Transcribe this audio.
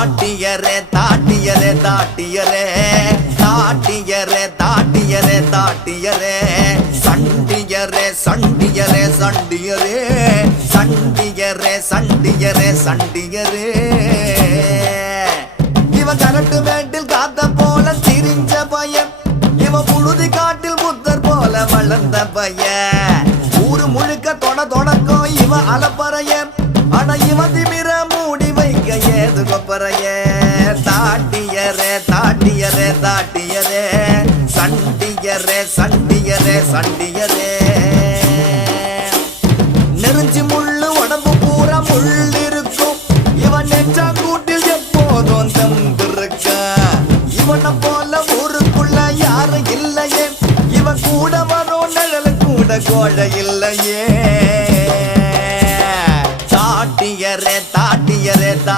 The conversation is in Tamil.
தாட்டியரே தாட்டியரே தாட்டியரே தாட்டியரே தாட்டியரே தாட்டியரே சண்டியரே சண்டியரே சண்டியரே சண்டியரே சண்டியரே சண்டியரே இவன் கரட்டு மேட்டில் காத்த போல திரிஞ்ச பையன் இவன் புழுதி காட்டில் புத்தர் போல வளர்ந்த பையன் ஊரு முழுக்க தொடக்கம் இவன் அலப்பறைய ஆனா இவன் திமிர மூடி வைக்க ஏது கொப்பறைய தாட்டியரே தாட்டியரே தாட்டியரே சண்டியரே சண்டியரே சண்டியரே நெருஞ்சி முள்ளு உடம்பு பூரா முள் இருக்கும் இவன் நெஞ்சா கூட்டில் எப்போதும் தம்பிருக்க இவனை போல ஊருக்குள்ள யாரும் இல்லையே இவன் கூட வரும் நிழல் கூட கோழை இல்லை